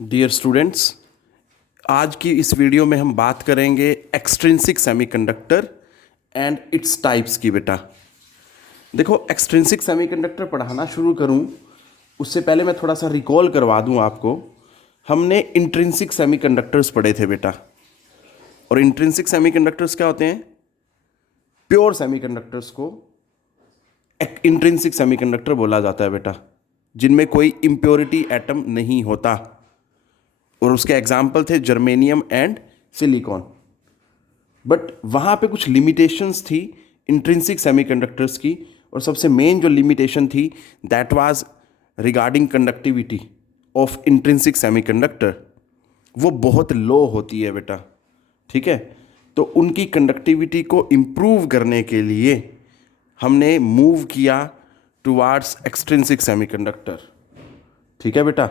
Dear students, आज की इस वीडियो में हम बात करेंगे extrinsic semiconductor and its types की। बेटा देखो, एक्सट्रिंसिक सेमीकंडक्टर पढ़ाना शुरू करूं उससे पहले मैं थोड़ा सा रिकॉल करवा दूं आपको। हमने इंट्रिंसिक सेमीकंडक्टर्स पढ़े थे बेटा, और इंट्रिंसिक सेमीकंडक्टर्स क्या होते हैं? प्योर सेमीकंडक्टर्स को इंट्रिंसिक सेमीकंडक्टर बोला जाता है बेटा, जिनमें कोई इम्प्योरिटी एटम नहीं होता। और उसके एग्जाम्पल थे जर्मेनियम एंड सिलिकॉन। बट वहाँ पे कुछ लिमिटेशंस थी इंट्रिंसिक सेमीकंडक्टर्स की, और सबसे मेन जो लिमिटेशन थी that was regarding conductivity of intrinsic semiconductor. वो बहुत लो होती है बेटा, ठीक है। तो उनकी कंडक्टिविटी को इम्प्रूव करने के लिए हमने मूव किया टुवार्ड्स एक्सट्रिंसिक सेमीकंडक्टर, ठीक है बेटा।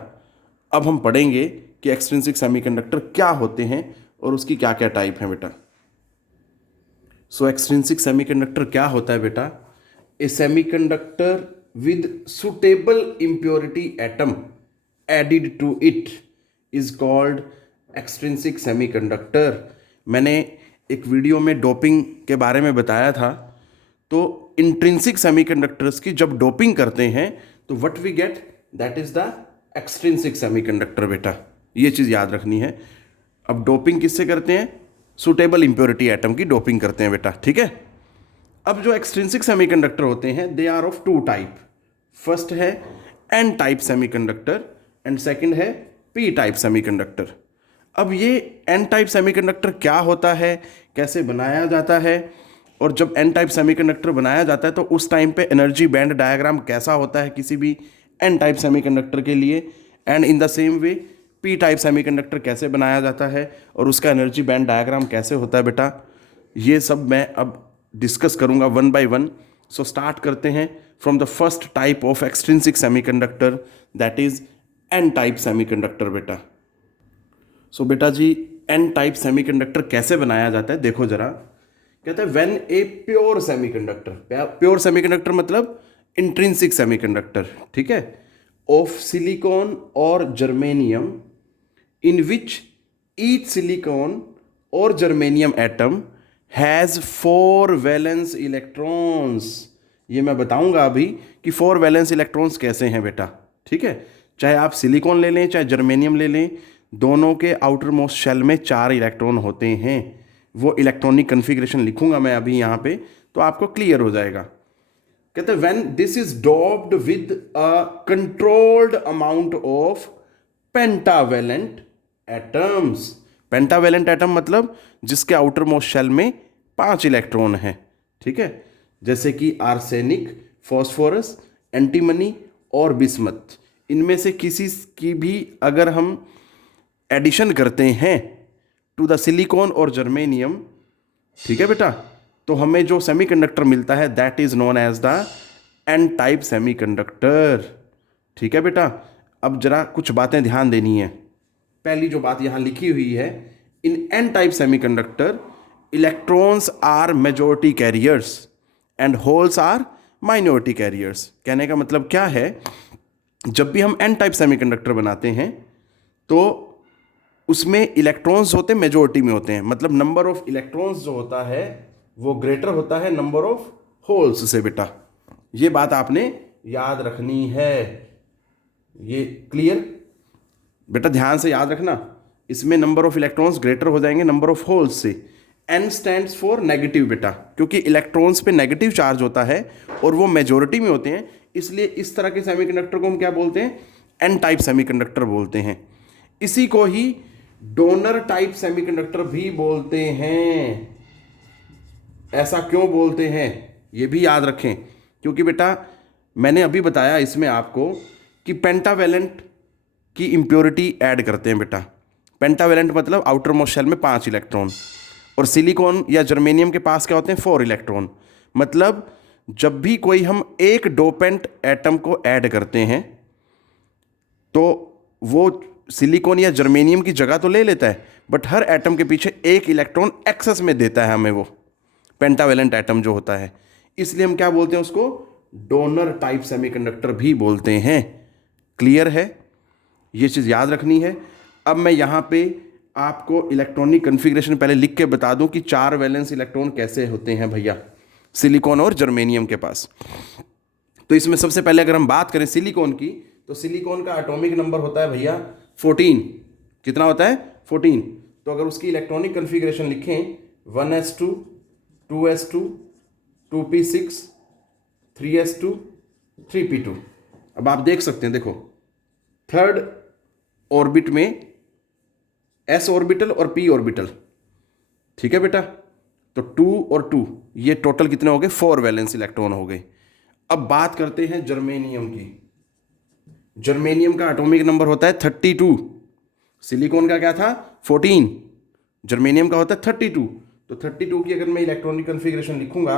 अब हम पढ़ेंगे कि एक्सट्रिंसिक सेमीकंडक्टर क्या होते हैं और उसकी क्या क्या टाइप हैं बेटा। सो एक्सट्रिंसिक सेमीकंडक्टर क्या होता है बेटा? A semiconductor with suitable impurity atom added to it is called extrinsic semiconductor. मैंने एक वीडियो में डोपिंग के बारे में बताया था। तो इंट्रिंसिक सेमीकंडक्टर्स की जब डोपिंग करते हैं तो what we get, that is the extrinsic semiconductor बेटा। ये चीज़ याद रखनी है। अब डोपिंग किससे करते हैं? सुटेबल इंप्योरिटी एटम की डोपिंग करते हैं बेटा, ठीक है। अब जो एक्सट्रिंसिक सेमीकंडक्टर होते हैं they are of two type. First है N type semiconductor and second है पी टाइप सेमीकंडक्टर। अब ये एन टाइप सेमीकंडक्टर क्या होता है, कैसे बनाया जाता है, और जब एन टाइप सेमीकंडक्टर बनाया जाता है तो उस टाइम पे एनर्जी बैंड डायग्राम कैसा होता है किसी भी एन टाइप सेमीकंडक्टर के लिए, and in the same way P type semiconductor कैसे बनाया जाता है और उसका एनर्जी बैंड डायग्राम कैसे होता है बेटा, ये सब मैं अब डिस्कस करूंगा one by one. So start करते हैं from the first type of extrinsic semiconductor, that is an type semiconductor बेटा। सो बेटा जी, एन टाइप सेमीकंडक्टर कैसे बनाया जाता है देखो जरा। कहते हैं when a pure semiconductor, pure semiconductor मतलब इंट्रिंसिक सेमीकंडक्टर, ठीक है, ऑफ सिलिकॉन और germanium in which each silicon or germanium atom has 4 valence electrons। ये मैं बताऊंगा अभी कि 4 वैलेंस इलेक्ट्रॉन्स कैसे हैं बेटा, ठीक है। चाहे आप सिलिकॉन ले लें चाहे जर्मेनियम ले लें, दोनों के आउटर मोस्ट शेल में 4 इलेक्ट्रॉन होते हैं। वो इलेक्ट्रॉनिक कन्फिग्रेशन लिखूंगा मैं अभी यहाँ पे, तो आपको क्लियर हो जाएगा। कहते हैं when this is doped with a controlled amount of pentavalent atoms. Pentavalent atom मतलब जिसके आउटर मोस्ट शेल में 5 इलेक्ट्रॉन हैं, ठीक है, जैसे कि आर्सेनिक, फॉस्फोरस, एंटीमनी और बिस्मथ। इनमें से किसी की भी अगर हम एडिशन करते हैं टू द सिलिकॉन और जर्मेनियम, ठीक है बेटा, तो हमें जो सेमीकंडक्टर मिलता है that is known as the N type semiconductor, ठीक है बेटा। अब जरा कुछ बातें ध्यान देनी है। पहली जो बात यहां लिखी हुई है, in N type semiconductor electrons are majority carriers and holes are minority carriers. कहने का मतलब क्या है, जब भी हम एन टाइप सेमीकंडक्टर बनाते हैं तो उसमें इलेक्ट्रॉन्स होते हैं मेजॉरिटी में होते हैं, मतलब नंबर ऑफ इलेक्ट्रॉन्स जो होता है वो ग्रेटर होता है नंबर ऑफ होल्स से बेटा। ये बात आपने याद रखनी है। ये क्लियर बेटा, ध्यान से याद रखना। इसमें नंबर ऑफ इलेक्ट्रॉन्स ग्रेटर हो जाएंगे नंबर ऑफ होल्स से। एन स्टैंड्स फॉर नेगेटिव बेटा, क्योंकि इलेक्ट्रॉन्स पे नेगेटिव चार्ज होता है और वो मेजॉरिटी में होते हैं, इसलिए इस तरह के सेमीकंडक्टर को हम क्या बोलते हैं? एन टाइप सेमीकंडक्टर बोलते हैं। इसी को ही डोनर टाइप सेमीकंडक्टर भी बोलते हैं। ऐसा क्यों बोलते हैं ये भी याद रखें, क्योंकि बेटा मैंने अभी बताया इसमें आपको कि पेंटावेलेंट की इम्प्योरिटी ऐड करते हैं बेटा। पेंटावेलेंट मतलब आउटर मोस्ट शेल में 5 इलेक्ट्रॉन, और सिलिकॉन या जर्मेनियम के पास क्या होते हैं? 4 इलेक्ट्रॉन। मतलब जब भी कोई हम एक डोपेंट एटम को ऐड करते हैं तो वो सिलिकॉन या जर्मेनियम की जगह तो ले लेता है, बट हर एटम के पीछे एक इलेक्ट्रॉन एक्सेस में देता है हमें वो पेंटावेलेंट एटम जो होता है। इसलिए हम क्या बोलते हैं उसको? डोनर टाइप सेमीकंडक्टर भी बोलते हैं। क्लियर है? ये चीज़ याद रखनी है। अब मैं यहाँ पे आपको इलेक्ट्रॉनिक कन्फिग्रेशन पहले लिख के बता दूं कि 4 वैलेंस इलेक्ट्रॉन कैसे होते हैं भैया सिलिकॉन और जर्मेनियम के पास। तो इसमें सबसे पहले अगर हम बात करें सिलिकॉन की, तो सिलिकॉन का एटॉमिक नंबर होता है भैया 14। कितना होता है? 14। तो अगर उसकी इलेक्ट्रॉनिक कन्फिग्रेशन लिखें 1s2 2s2 2p6 3s2 3p2। अब आप देख सकते हैं, देखो थर्ड ऑर्बिट में s ऑर्बिटल और p ऑर्बिटल, ठीक है बेटा। तो 2 और 2 ये टोटल कितने हो गए? 4 वैलेंस इलेक्ट्रॉन हो गए। अब बात करते हैं जर्मेनियम की। जर्मेनियम का एटॉमिक नंबर होता है 32। सिलिकॉन का क्या था? 14। जर्मेनियम का होता है 32। तो 32 की अगर मैं इलेक्ट्रॉनिक कन्फिग्रेशन लिखूंगा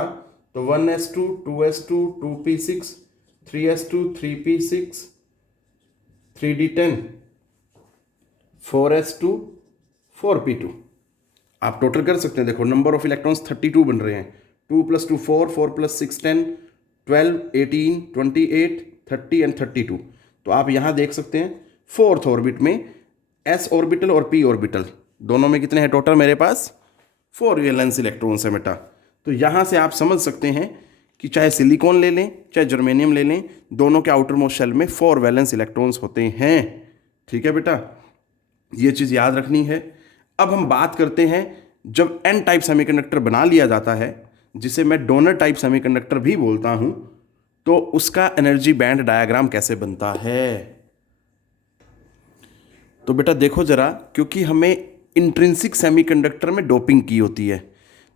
तो 1s2 2s2 2p6 3s2 3p6 3d10 4s2 4p2। आप टोटल कर सकते हैं, देखो नंबर ऑफ इलेक्ट्रॉन्स 32 बन रहे हैं। 2 + 2 4 4 + 6 10 12 18 28 30 एंड 32। तो आप यहाँ देख सकते हैं फोर्थ ऑर्बिट में s ऑर्बिटल और p ऑर्बिटल दोनों में कितने हैं टोटल? मेरे पास 4 वैलेंस इलेक्ट्रॉन्स है बेटा। तो यहाँ से आप समझ सकते हैं कि चाहे सिलिकॉन ले लें चाहे जर्मेनियम ले लें, दोनों के आउटर मोस्ट शेल में 4 वैलेंस इलेक्ट्रॉन्स होते हैं। ठीक है बेटा, ये चीज़ याद रखनी है। अब हम बात करते हैं जब एन टाइप सेमीकंडक्टर बना लिया जाता है, जिसे मैं डोनर टाइप सेमीकंडक्टर भी बोलता हूं, तो उसका एनर्जी बैंड डायग्राम कैसे बनता है। तो बेटा देखो जरा, क्योंकि हमें इंट्रिंसिक सेमीकंडक्टर में डोपिंग की होती है,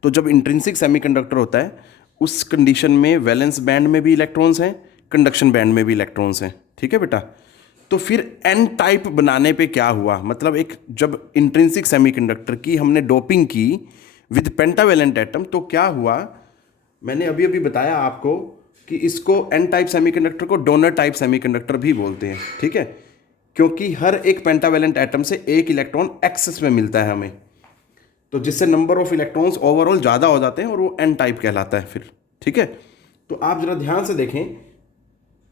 तो जब इंट्रिंसिक सेमीकंडक्टर होता है उस कंडीशन में वैलेंस बैंड में भी इलेक्ट्रॉन्स हैं, कंडक्शन बैंड में भी इलेक्ट्रॉन्स हैं। ठीक है बेटा, तो फिर एन टाइप बनाने पे क्या हुआ, मतलब एक जब इंट्रिंसिक सेमीकंडक्टर की हमने डोपिंग की विद पेंटावेलेंट एटम, तो क्या हुआ, मैंने अभी अभी बताया आपको कि इसको एन टाइप सेमीकंडक्टर को डोनर टाइप सेमीकंडक्टर भी बोलते हैं। ठीक है, क्योंकि हर एक पेंटावेलेंट एटम से एक इलेक्ट्रॉन एक्सेस में मिलता है हमें, तो जिससे नंबर ऑफ इलेक्ट्रॉन्स ओवरऑल ज़्यादा हो जाते हैं और वो एन टाइप कहलाता है फिर। ठीक है, तो आप ज़रा ध्यान से देखें,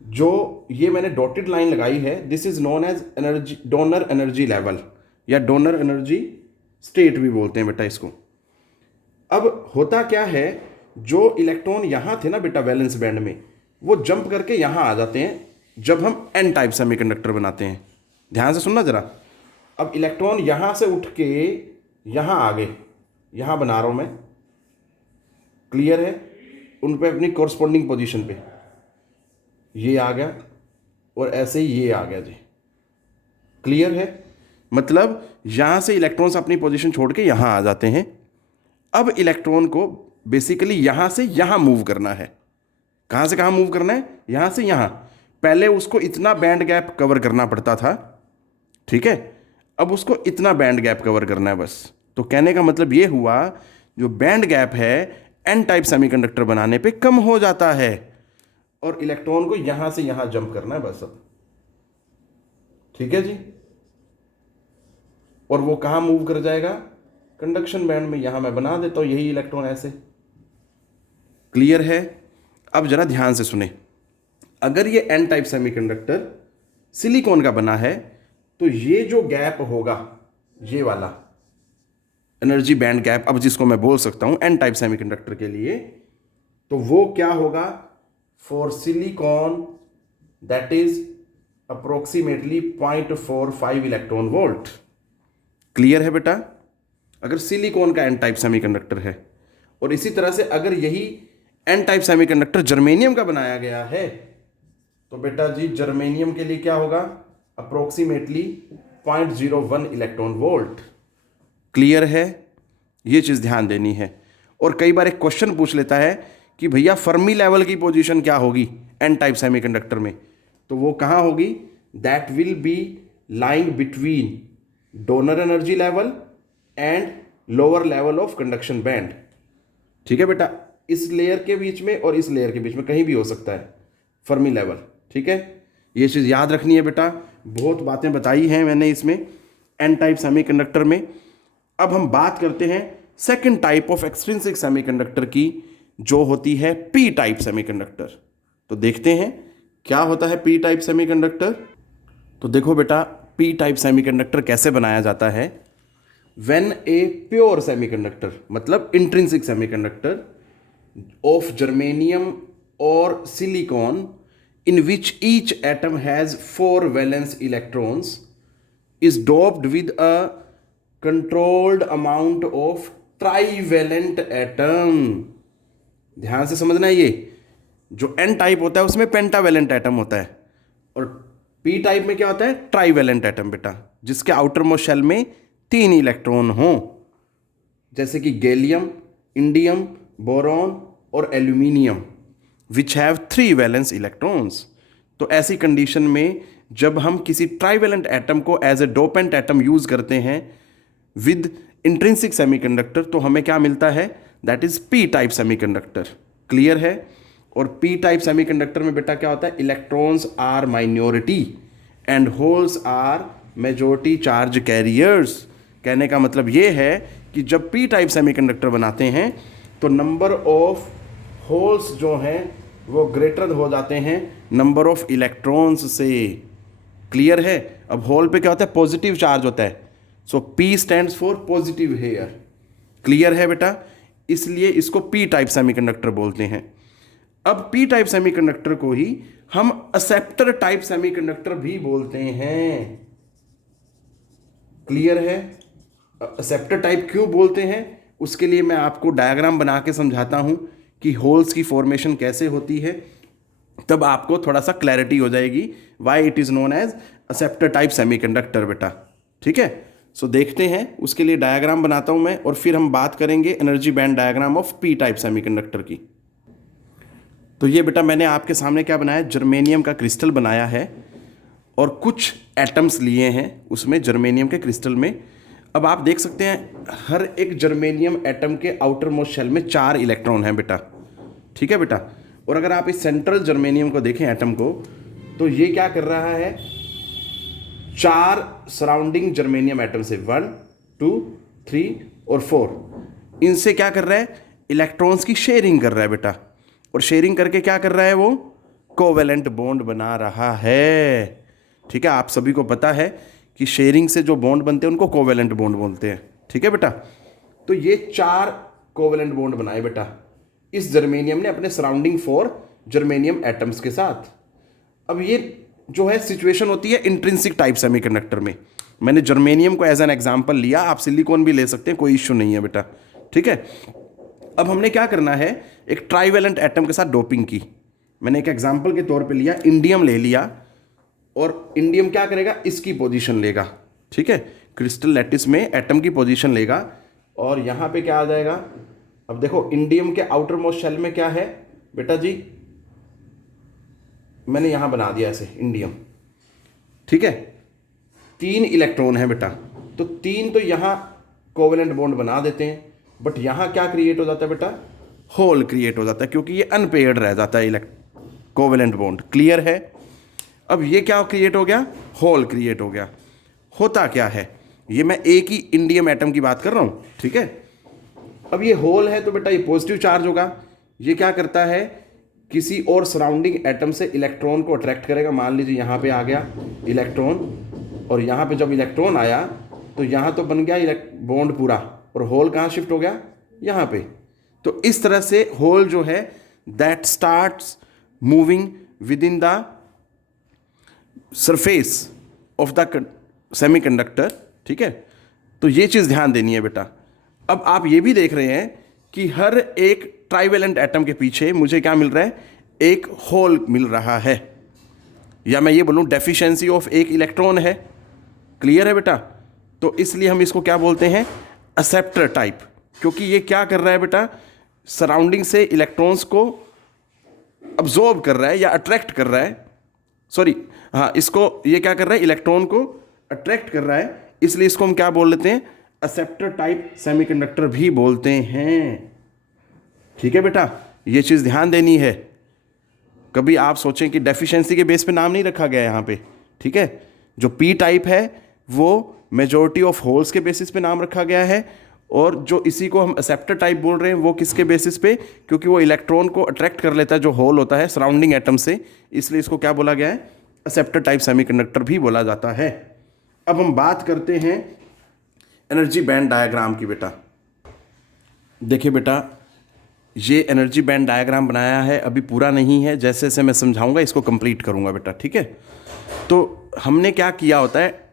जो ये मैंने डॉटेड लाइन लगाई है, this is known as energy, donor energy level या डोनर एनर्जी स्टेट भी बोलते हैं बेटा इसको। अब होता क्या है, जो इलेक्ट्रॉन यहाँ थे ना बेटा वैलेंस बैंड में, वो जंप करके यहाँ आ जाते हैं जब हम एन टाइप सेमीकंडक्टर बनाते हैं। ध्यान से सुनना जरा। अब इलेक्ट्रॉन यहाँ से उठ के यहाँ आ गए, यहाँ बना रहा हूँ मैं, क्लियर है, उन पे अपनी कोरस्पॉन्डिंग पोजीशन पे ये आ गया और ऐसे ही ये आ गया जी। क्लियर है, मतलब यहाँ से इलेक्ट्रॉन्स अपनी पोजीशन छोड़ के यहाँ आ जाते हैं। अब इलेक्ट्रॉन को बेसिकली यहाँ से यहाँ मूव करना है। कहाँ से कहाँ मूव करना है? यहाँ से यहाँ। पहले उसको इतना बैंड गैप कवर करना पड़ता था, ठीक है, अब उसको इतना बैंड गैप कवर करना है बस। तो कहने का मतलब ये हुआ, जो बैंड गैप है एन टाइप सेमीकंडक्टर बनाने पे कम हो जाता है और इलेक्ट्रॉन को यहां से यहां जंप करना है बस अब। ठीक है जी, और वो कहां मूव कर जाएगा? कंडक्शन बैंड में। यहां मैं बना देता हूं यही इलेक्ट्रॉन ऐसे। क्लियर है? अब जरा ध्यान से सुने, अगर ये एन टाइप सेमीकंडक्टर सिलिकॉन का बना है तो ये जो गैप होगा, ये वाला एनर्जी बैंड गैप, अब जिसको मैं बोल सकता हूं एन टाइप सेमीकंडक्टर के लिए, तो वो क्या होगा? For silicon that is approximately 0.45 electron volt. Clear है बेटा? अगर सिलिकॉन का एन टाइप सेमीकंडक्टर है, और इसी तरह से अगर यही एन टाइप सेमीकंडक्टर जर्मेनियम का बनाया गया है, तो बेटा जी जर्मेनियम के लिए क्या होगा? Approximately 0.01 electron volt. क्लियर है? ये चीज़ ध्यान देनी है। और कई बार एक क्वेश्चन पूछ लेता है कि भैया फर्मी लेवल की पोजीशन क्या होगी एन टाइप सेमीकंडक्टर में, तो वो कहाँ होगी? That will be lying between donor energy level and lower level of conduction band. ठीक है बेटा, इस लेयर के बीच में और इस लेयर के बीच में कहीं भी हो सकता है फर्मी लेवल। ठीक है, ये चीज़ याद रखनी है बेटा। बहुत बातें बताई हैं मैंने इसमें एन टाइप सेमीकंडक्टर में। अब हम बात करते हैं second type of extrinsic semiconductor की, जो होती है पी टाइप सेमीकंडक्टर। तो देखते हैं क्या होता है पी टाइप सेमीकंडक्टर। तो देखो बेटा, पी टाइप सेमीकंडक्टर कैसे बनाया जाता है। व्हेन ए प्योर सेमीकंडक्टर मतलब इंट्रिंसिक सेमीकंडक्टर ऑफ जर्मेनियम और silicon in which each atom has 4 valence electrons is doped with a controlled amount of trivalent atom। ध्यान से समझना है, ये जो n टाइप होता है उसमें पेंटावेलेंट एटम होता है और p टाइप में क्या होता है, ट्राइवेलेंट एटम बेटा, जिसके आउटर मोस्ट शेल में 3 इलेक्ट्रॉन हो, जैसे कि गैलियम, इंडियम, बोरॉन और aluminium which have 3 valence electrons. तो ऐसी कंडीशन में जब हम किसी ट्राइवेलेंट एटम को as a dopant atom use करते हैं विद इंट्रिंसिक सेमीकंडक्टर तो हमें क्या मिलता है, that is P type semiconductor. Clear है। और पी टाइप सेमीकंडक्टर में बेटा क्या होता है, electrons are minority and holes are majority charge carriers. कहने का मतलब ये है कि जब पी टाइप सेमीकंडक्टर बनाते हैं तो नंबर ऑफ होल्स जो हैं वो ग्रेटर हो जाते हैं नंबर ऑफ इलेक्ट्रॉन्स से। क्लियर है। अब होल पे क्या होता है, पॉजिटिव चार्ज होता है, so P stands for positive here. Clear है बेटा, इसलिए इसको पी टाइप सेमीकंडक्टर बोलते हैं। अब पी टाइप सेमीकंडक्टर को ही हम एक्सेप्टर टाइप सेमीकंडक्टर भी बोलते हैं। क्लियर है। एक्सेप्टर टाइप क्यों बोलते हैं, उसके लिए मैं आपको डायग्राम बना के समझाता हूं कि होल्स की फॉर्मेशन कैसे होती है, तब आपको थोड़ा सा क्लैरिटी हो जाएगी why it is known as acceptor type semiconductor बेटा। ठीक है। सो देखते हैं, उसके लिए डायग्राम बनाता हूं मैं और फिर हम बात करेंगे energy band diagram of P type semiconductor की। तो ये बेटा मैंने आपके सामने क्या बनाया, जर्मेनियम का क्रिस्टल बनाया है और कुछ एटम्स लिए हैं उसमें जर्मेनियम के क्रिस्टल में। अब आप देख सकते हैं हर एक जर्मेनियम एटम के आउटर मोस्ट शेल में 4 इलेक्ट्रॉन हैं बेटा। ठीक है बेटा। और अगर आप इस सेंट्रल जर्मेनियम को देखें एटम को, तो ये क्या कर रहा है, 4 सराउंडिंग जर्मेनियम एटम से 1 2 3 और 4 इनसे क्या कर रहा है, इलेक्ट्रॉन्स की शेयरिंग कर रहा है बेटा। और शेयरिंग करके क्या कर रहा है, वो कोवेलेंट बॉन्ड बना रहा है। ठीक है। आप सभी को पता है कि शेयरिंग से जो बॉन्ड बनते हैं उनको कोवेलेंट बॉन्ड बोलते हैं। ठीक है बेटा। तो ये 4 कोवेलेंट बॉन्ड बनाए बेटा इस जर्मेनियम ने अपने सराउंडिंग 4 जर्मेनियम एटम्स के साथ। अब ये जो है सिचुएशन होती है इंट्रिंसिक टाइप सेमीकंडक्टर में। मैंने जर्मेनियम को एज एन एग्जांपल लिया, आप सिलिकॉन भी ले सकते हैं, कोई इश्यू नहीं है बेटा। ठीक है। अब हमने क्या करना है, एक ट्राइवेलेंट एटम के साथ डोपिंग की। मैंने एक एग्जांपल के तौर पे लिया, इंडियम ले लिया और इंडियम क्या करेगा, इसकी पोजीशन लेगा। ठीक है। क्रिस्टल लैटिस में एटम की पोजीशन लेगा और यहाँ पे क्या आ जाएगा, अब देखो इंडियम के आउटर मोस्ट शेल में क्या है बेटा जी, मैंने यहाँ बना दिया ऐसे इंडियम। ठीक है। 3 इलेक्ट्रॉन है बेटा, तो 3 तो यहाँ कोवेलेंट बॉन्ड बना देते हैं, बट यहाँ क्या क्रिएट हो जाता है बेटा, होल क्रिएट हो जाता है, क्योंकि ये अनपेयर्ड रह जाता है कोवेलेंट बॉन्ड। क्लियर है। अब ये क्या क्रिएट हो गया, होल क्रिएट हो गया। होता क्या है, ये मैं एक ही इंडियम एटम की बात कर रहा हूँ। ठीक है। अब ये होल है तो बेटा ये पॉजिटिव चार्ज होगा। ये क्या करता है, किसी और सराउंडिंग एटम से इलेक्ट्रॉन को अट्रैक्ट करेगा। मान लीजिए यहाँ पे आ गया इलेक्ट्रॉन, और यहाँ पे जब इलेक्ट्रॉन आया तो यहाँ तो बन गया बॉन्ड पूरा, और होल कहाँ शिफ्ट हो गया, यहाँ पे। तो इस तरह से होल जो है that starts moving with in the surface of the semiconductor. ठीक है। तो ये चीज़ ध्यान देनी है बेटा। अब आप ये भी देख रहे हैं कि हर एक ट्राइवेलेंट एटम के पीछे मुझे क्या मिल रहा है, एक होल मिल रहा है, या मैं ये बोलूँ डेफिशिएंसी ऑफ एक इलेक्ट्रॉन है। क्लियर है बेटा। तो इसलिए हम इसको क्या बोलते हैं, एक्सेप्टर टाइप, क्योंकि ये क्या कर रहा है बेटा, सराउंडिंग से इलेक्ट्रॉन्स को अब्जॉर्ब कर रहा है या अट्रैक्ट कर रहा है। सॉरी, हाँ, इसको ये क्या कर रहा है, इलेक्ट्रॉन को अट्रैक्ट कर रहा है, इसलिए इसको हम क्या बोल लेते हैं, एक्सेप्टर टाइप सेमीकंडक्टर भी बोलते हैं। ठीक है बेटा, ये चीज़ ध्यान देनी है। कभी आप सोचें कि डेफिशिएंसी के बेस पे नाम नहीं रखा गया यहाँ पे। ठीक है। जो पी टाइप है वो मेजॉरिटी ऑफ होल्स के बेसिस पे नाम रखा गया है, और जो इसी को हम एक्सेप्टर टाइप बोल रहे हैं वो किसके बेसिस पे, क्योंकि वो इलेक्ट्रॉन को अट्रैक्ट कर लेता है जो होल होता है सराउंडिंग एटम से, इसलिए इसको क्या बोला गया है, एक्सेप्टर टाइप सेमीकंडक्टर भी बोला जाता है। अब हम बात करते हैं एनर्जी बैंड डायग्राम की बेटा। देखिए बेटा, ये एनर्जी बैंड डायग्राम बनाया है, अभी पूरा नहीं है, जैसे जैसे मैं समझाऊंगा इसको कंप्लीट करूंगा बेटा, ठीक है। तो हमने क्या किया होता है,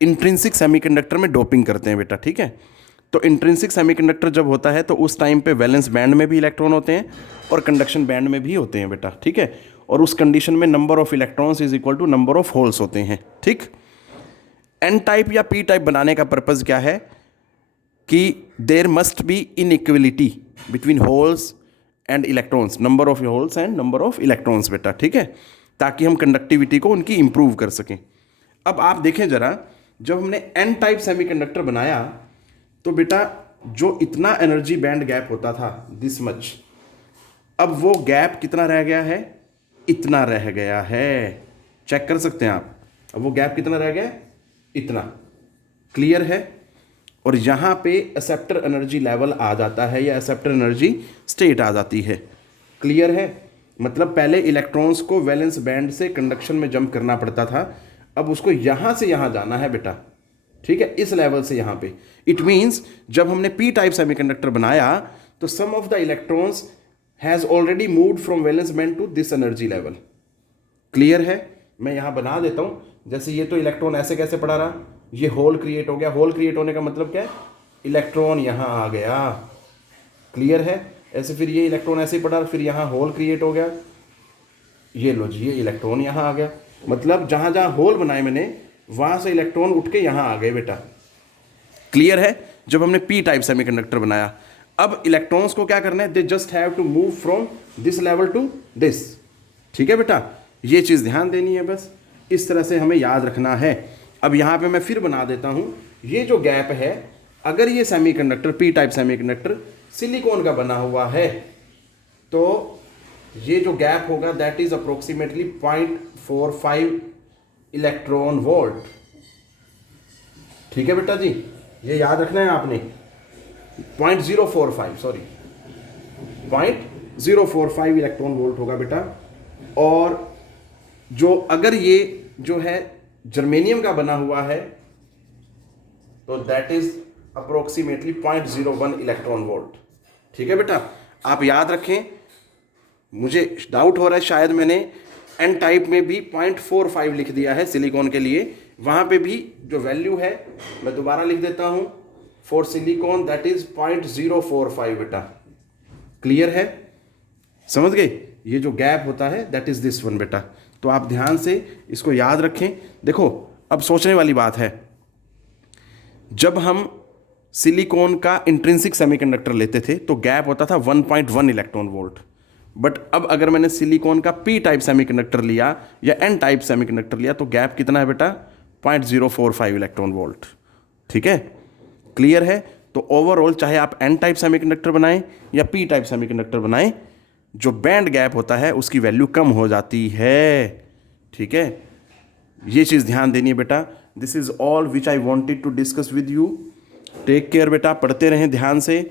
इंट्रिंसिक सेमीकंडक्टर में डोपिंग करते हैं बेटा, ठीक है। तो इंट्रिंसिक सेमीकंडक्टर जब होता है तो उस टाइम पे वैलेंस बैंड में भी इलेक्ट्रॉन होते हैं और कंडक्शन बैंड में भी होते हैं बेटा, ठीक है। और उस कंडीशन में number of electrons is equal to number of holes होते हैं, ठीक। एन टाइप या पी टाइप बनाने का पर्पज़ क्या है कि there must be inequality between holes and electrons, number of holes and number of electrons बेटा, ठीक है, ताकि हम कंडक्टिविटी को उनकी इंप्रूव कर सकें। अब आप देखें ज़रा, जब हमने एन टाइप सेमीकंडक्टर बनाया तो बेटा जो इतना एनर्जी बैंड गैप होता था दिस मच, अब वो गैप कितना रह गया है, इतना रह गया है। चेक कर सकते हैं आप, अब वो गैप कितना रह गया, इतना। क्लियर है। और यहाँ पे एक्सेप्टर एनर्जी लेवल आ जाता है या एक्सेप्टर एनर्जी स्टेट आ जाती है। क्लियर है। मतलब पहले इलेक्ट्रॉन्स को वैलेंस बैंड से कंडक्शन में जंप करना पड़ता था, अब उसको यहाँ से यहाँ जाना है बेटा, ठीक है, इस लेवल से यहाँ पे। इट मीन्स जब हमने पी टाइप सेमीकंडक्टर बनाया तो some of the electrons has already moved from valence band to this energy level. Clear है। मैं यहाँ बना देता हूँ, जैसे ये तो इलेक्ट्रॉन ऐसे कैसे पड़ा रहा, ये होल क्रिएट हो गया। होल क्रिएट होने का मतलब क्या है, इलेक्ट्रॉन यहाँ आ गया। क्लियर है। ऐसे फिर ये इलेक्ट्रॉन ऐसे ही पड़ा, फिर यहाँ होल क्रिएट हो गया, ये लो जी, ये इलेक्ट्रॉन यहाँ आ गया। मतलब जहाँ जहाँ होल बनाए मैंने वहाँ से इलेक्ट्रॉन उठ के यहाँ आ गए बेटा। क्लियर है। जब हमने पी टाइप सेमीकंडक्टर बनाया, अब इलेक्ट्रॉन्स को क्या करना है, they just have to move from this level to this. ठीक है बेटा, ये चीज़ ध्यान देनी है, बस इस तरह से हमें याद रखना है। अब यहाँ पे मैं फिर बना देता हूँ, ये जो गैप है, अगर ये semiconductor P type semiconductor silicon का बना हुआ है तो ये जो गैप होगा that is approximately 0.45 electron volt. ठीक है बेटा जी, ये याद रखना है आपने। 0.045 सॉरी 0.045 इलेक्ट्रॉन वोल्ट होगा बेटा। और जो अगर ये जो है जर्मेनियम का बना हुआ है तो that is approximately 0.01 electron volt. ठीक है बेटा, आप याद रखें। मुझे डाउट हो रहा है, शायद मैंने एन टाइप में भी 0.45 लिख दिया है सिलिकॉन के लिए, वहाँ पे भी जो वैल्यू है मैं दोबारा लिख देता हूँ, फॉर सिलिकॉन दैट इज 0.045 बेटा। क्लियर है, समझ गए। ये जो गैप होता है दैट इज दिस वन बेटा। तो आप ध्यान से इसको याद रखें। देखो, अब सोचने वाली बात है, जब हम सिलिकॉन का इंट्रिंसिक सेमीकंडक्टर लेते थे तो गैप होता था 1.1 इलेक्ट्रॉन वोल्ट। बट अब अगर मैंने सिलिकॉन का पी टाइप सेमीकंडक्टर लिया या एन टाइप सेमीकंडक्टर लिया तो गैप कितना है बेटा, 0.045 इलेक्ट्रॉन वोल्ट। ठीक है, क्लियर है। तो ओवरऑल चाहे आप एन टाइप सेमीकंडक्टर बनाएं या पी टाइप सेमीकंडक्टर बनाएं, जो बैंड गैप होता है उसकी वैल्यू कम हो जाती है। ठीक है, ये चीज़ ध्यान देनी है बेटा। This is all which I wanted to discuss with you. Take care बेटा, पढ़ते रहें ध्यान से।